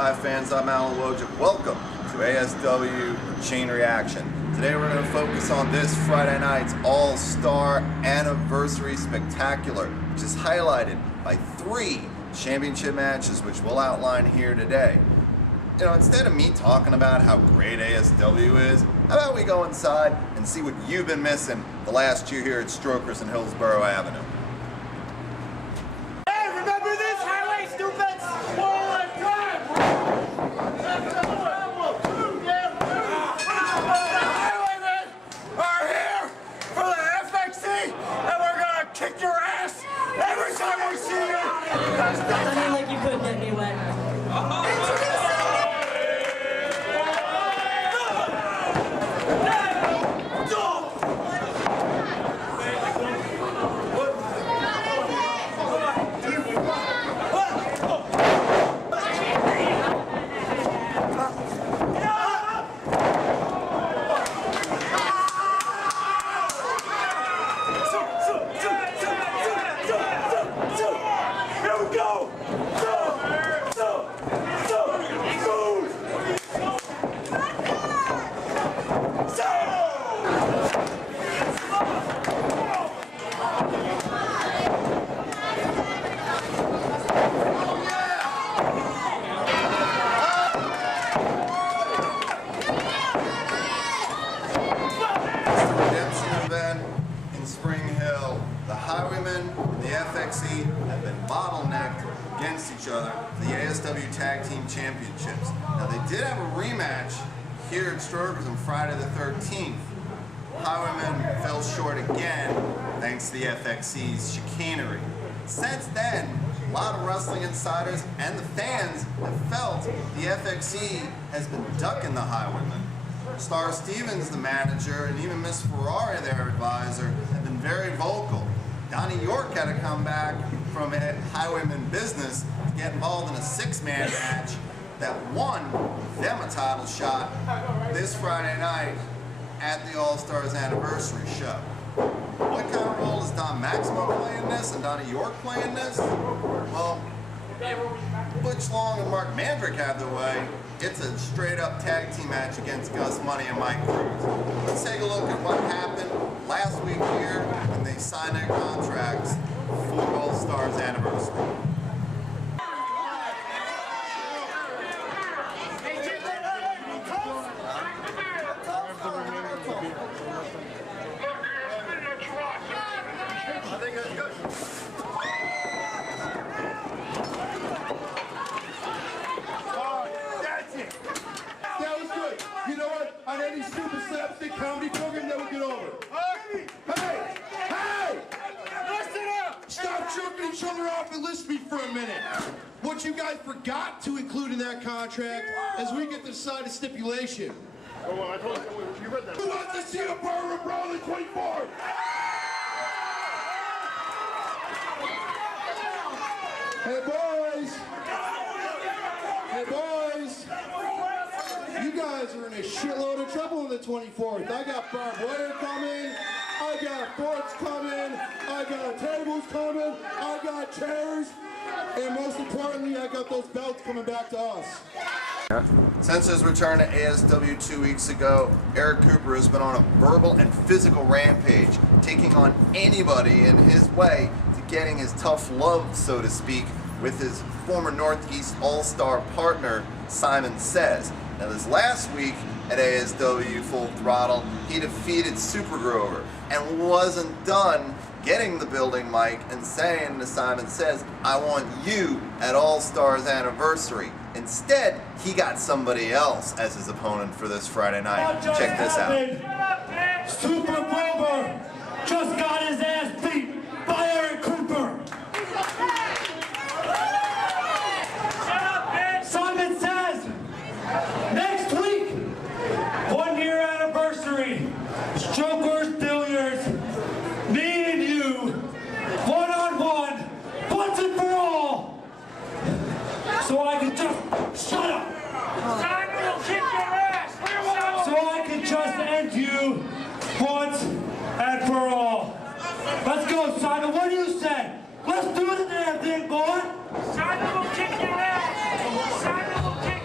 Hi fans, I'm Alan Wojcik. Welcome to ASW Chain Reaction. Today we're going to focus on this Friday night's All-Star Anniversary Spectacular, which is highlighted by 3 championship matches, which we'll outline here today. You know, instead of me talking about how great ASW is, how about we go inside and see what you've been missing the last year here at Strokers and Hillsborough Avenue. I mean, like you couldn't get me wet. The Highwaymen and the FXE have been bottlenecked against each other for the ASW Tag Team Championships. Now they did have a rematch here at Strokers on Friday the 13th. Highwaymen fell short again thanks to the FXE's chicanery. Since then, a lot of wrestling insiders and the fans have felt the FXE has been ducking the Highwaymen. Star Stevens, the manager, and even Miss Ferrari, their advisor, have been very vocal. Donnie York had to come back from Highwayman business to get involved in a 6-man match that won them a title shot this Friday night at the All-Stars Anniversary show. What kind of role is Don Maximo playing this and Donnie York playing this? Well, Butch Long and Mark Mandrick have their way. It's a straight-up tag team match against Gus Money and Mike Cruz. Let's take a look at what happened last week here when they signed their contracts for All-Stars Anniversary. I think that's good. You know what? On any stupid slapstick comedy program that would get over. Hey! Hey! Listen up! Stop jerking each other off and listen to me for a minute. What you guys forgot to include in that contract is we get to decide a stipulation. Oh, well, I told you read that. Who wants to see a bar of brawl in 24? Hey, boys! Hey, boys! You guys are in a shitload of trouble on the 24th. I got barbed wire coming, I got forks coming, I got tables coming, I got chairs, and most importantly, I got those belts coming back to us. Since his return to ASW 2 weeks ago, Eric Cooper has been on a verbal and physical rampage, taking on anybody in his way to getting his tough love, so to speak, with his former Northeast All-Star partner, Simon Says. Now this last week at ASW Full Throttle, he defeated Super Grover and wasn't done getting the building mic and saying to Simon Says, I want you at All-Stars Anniversary. Instead, he got somebody else as his opponent for this Friday night. Check this out. Super Grover just got his ass beat by Eric Cooper. Simon Says, next week, 1-year anniversary, Strokers, Billiards, me and you, one-on-one, once and for all. So I can just, shut up. Simon will kick your ass. So I can just end you once and for all. Let's go, Simon. What do you say? Let's do the damn thing, boy. Simon will kick your ass. Simon will kick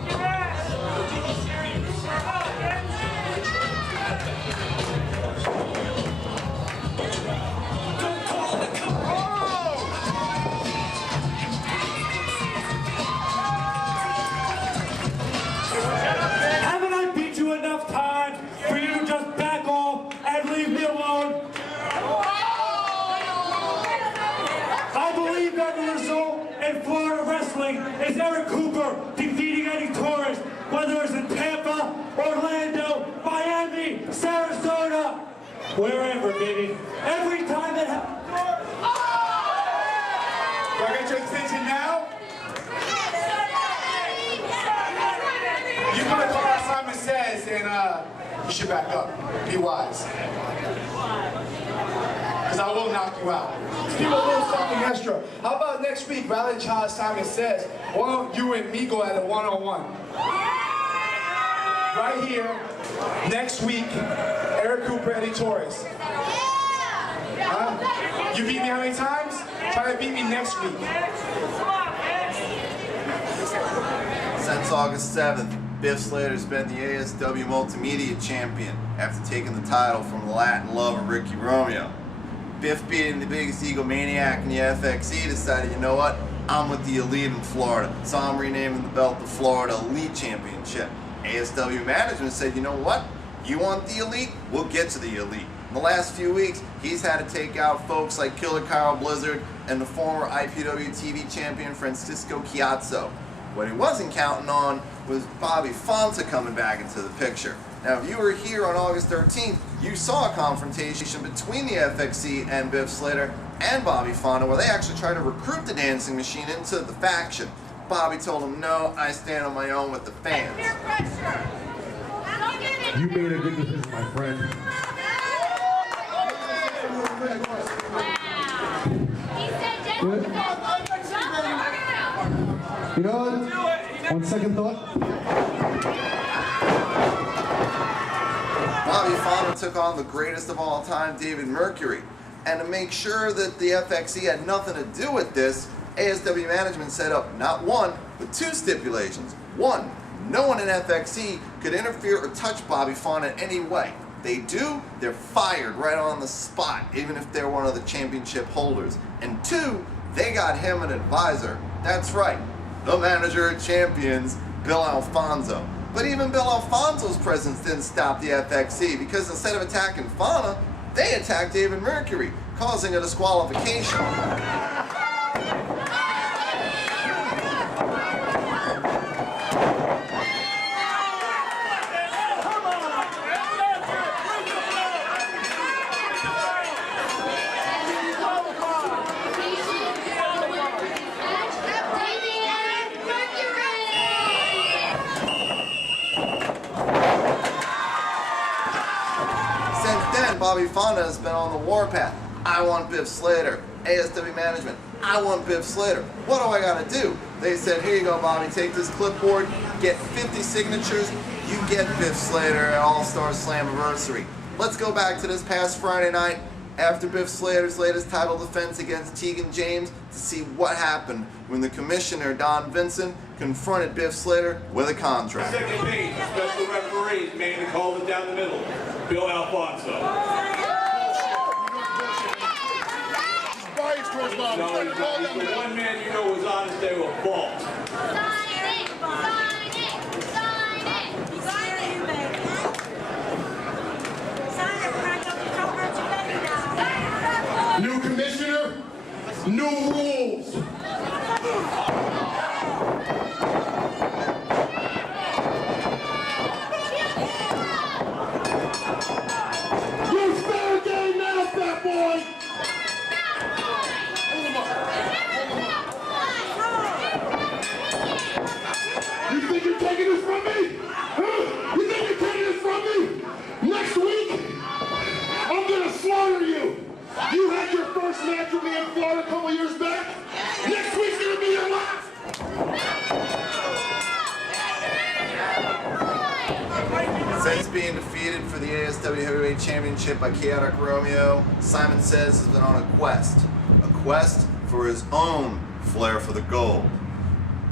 wrestling is Eric Cooper defeating Eddie Torres, whether it's in Tampa, Orlando, Miami, Sarasota, wherever, baby. Every time it happens. Do I get your attention now? You gotta call out Simon Says, and you should back up. Be wise. Because I will knock you out. People a little something extra. How about next week, rather than try Simon Says, why don't you and me go at a one-on-one? Right here, next week, Eric Cooper, Eddie Torres. Huh? You beat me how many times? Try to beat me next week. Since August 7th, Biff Slater's been the ASW Multimedia Champion after taking the title from the Latin lover Ricky Romeo. Biff, being the biggest egomaniac in the FXE, decided, you know what, I'm with the Elite in Florida, so I'm renaming the belt the Florida Elite Championship. ASW management said, you know what, you want the Elite? We'll get to the Elite. In the last few weeks, he's had to take out folks like Killer Kyle Blizzard and the former IPW TV champion Francisco Chiazzo. What he wasn't counting on was Bobby Fonta coming back into the picture. Now, if you were here on August 13th, you saw a confrontation between the FXE and Biff Slater and Bobby Fonta where they actually tried to recruit the Dancing Machine into the faction. Bobby told him, no, I stand on my own with the fans. You made a good decision, my friend. You know what? On second thought. Bobby Fonta took on the greatest of all time, David Mercury. And to make sure that the FXE had nothing to do with this, ASW management set up not one, but two stipulations. One, no one in FXE could interfere or touch Bobby Fonta in any way. They do, they're fired right on the spot, even if they're one of the championship holders. And two, they got him an advisor. That's right, the manager of champions, Bill Alfonso. But even Bill Alfonso's presence didn't stop the FXE, because instead of attacking Fonta, they attacked David Mercury, causing a disqualification. Bobby Fonta has been on the warpath. I want Biff Slater. ASW management, I want Biff Slater. What do I gotta do? They said, here you go, Bobby, take this clipboard, get 50 signatures, you get Biff Slater at All-Star Slammiversary. Let's go back to this past Friday night after Biff Slater's latest title defense against Tegan James to see what happened when the commissioner, Don Vincent, confronted Biff Slater with a contract. Second page, special referee, man that called it down the middle, Bill Alfonso. No, he's the one man you know was honest, they were false. New commissioner, new rules. You fair game now, fat boy. You think you're taking this from me? Huh? You think you're taking this from me? Next week, I'm gonna slaughter you. You had your first match with me in Florida a couple years back. Next week's gonna be your last. Since being defeated for the ASW Heavyweight Championship by Chaotic Romeo, Simon Says has been on a quest for his own flair for the gold.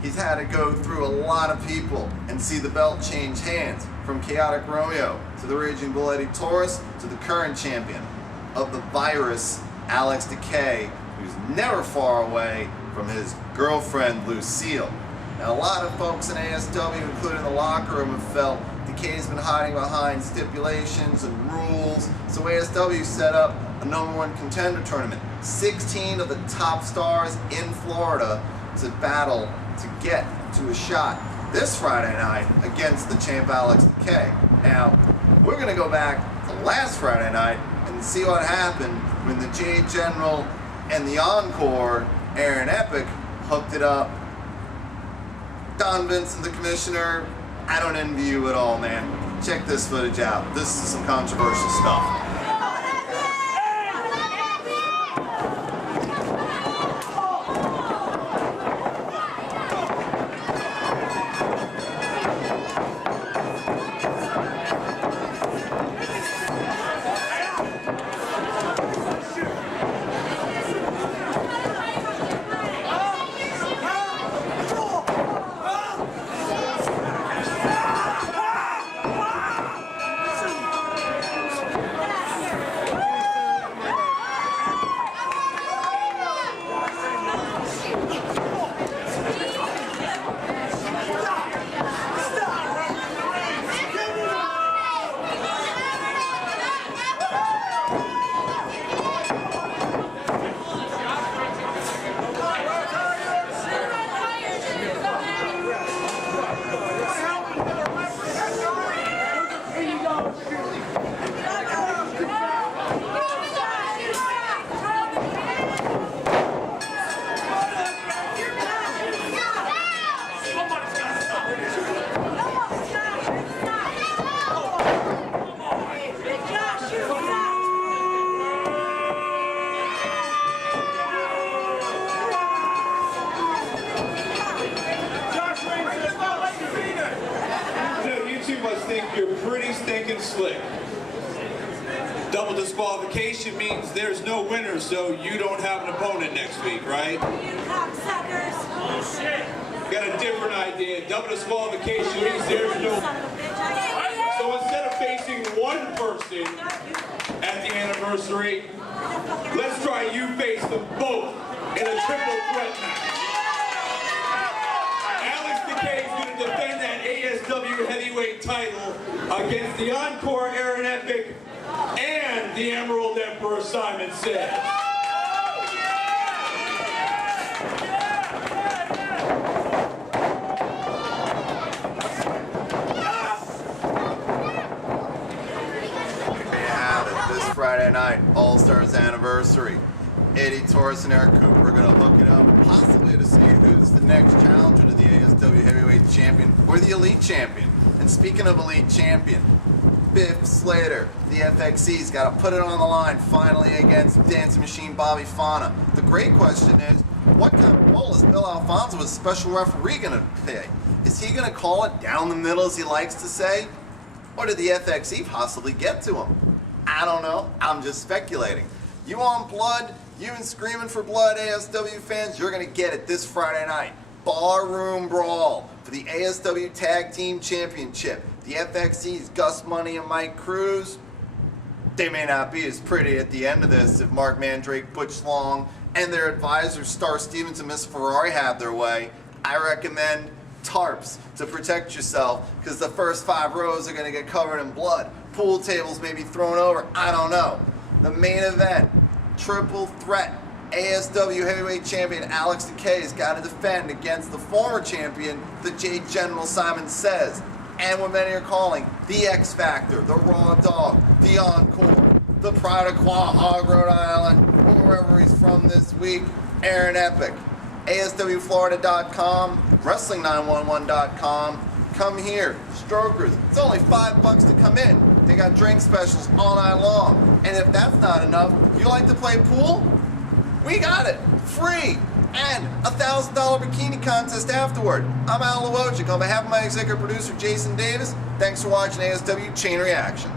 He's had to go through a lot of people and see the belt change hands, from Chaotic Romeo to the Raging Bull Eddie Torres to the current champion of the virus, Alex Decay, who's never far away from his girlfriend, Lucille. Now, a lot of folks in ASW, including the locker room, have felt Decay's been hiding behind stipulations and rules, so ASW set up a #1 contender tournament. 16 of the top stars in Florida to battle to get to a shot this Friday night against the champ Alex K. Now, we're going to go back to last Friday night and see what happened when the J General and the Encore, Aaron Epic, hooked it up. Don Vincent, the commissioner, I don't envy you at all, man. Check this footage out. This is some controversial stuff. You're pretty stinking slick. Double disqualification means there's no winner, so you don't have an opponent next week, right? You cocksuckers! Bullshit! Got a different idea. Double disqualification means there's no... So instead of facing one person at the anniversary, let's try you face them both in a triple threat match. Alex Decay is going to defend that ASW heavyweight title against the Encore Aaron Epic and the Emerald Emperor Simon Says. There you have it, this Friday night, All-Stars anniversary. Eddie Torres and Eric Cooper are going to hook it up, possibly to see who's the next challenger to the ASW Heavyweight Champion or the Elite Champion. And speaking of Elite Champion, Biff Slater, the FXC's got to put it on the line finally against Dancing Machine Bobby Fana. The great question is, what kind of role is Bill Alfonso as special referee going to play? Is he going to call it down the middle, as he likes to say? Or did the FXC possibly get to him? I don't know. I'm just speculating. You want blood? You and Screaming for Blood ASW fans, you're going to get it this Friday night. Barroom Brawl for the ASW Tag Team Championship. The FXC's Gus Money and Mike Cruz, they may not be as pretty at the end of this if Mark Mandrake, Butch Long, and their advisors Star Stevens and Miss Ferrari have their way. I recommend tarps to protect yourself because the first 5 rows are going to get covered in blood. Pool tables may be thrown over. I don't know. The main event, triple threat. ASW Heavyweight Champion Alex Decay has got to defend against the former champion, the J General Simon Says. And what many are calling the X Factor, the Raw Dog, the Encore, the Pride of Quahog, Rhode Island, or wherever he's from this week, Aaron Epic. ASWFlorida.com, Wrestling911.com. Come here, Strokers. It's only $5 to come in. They got drink specials all night long. And if that's not enough, you like to play pool? We got it, free, and a $1,000 bikini contest afterward. I'm Al Wojcik. On behalf of my executive producer, Jason Davis, thanks for watching ASW Chain Reaction.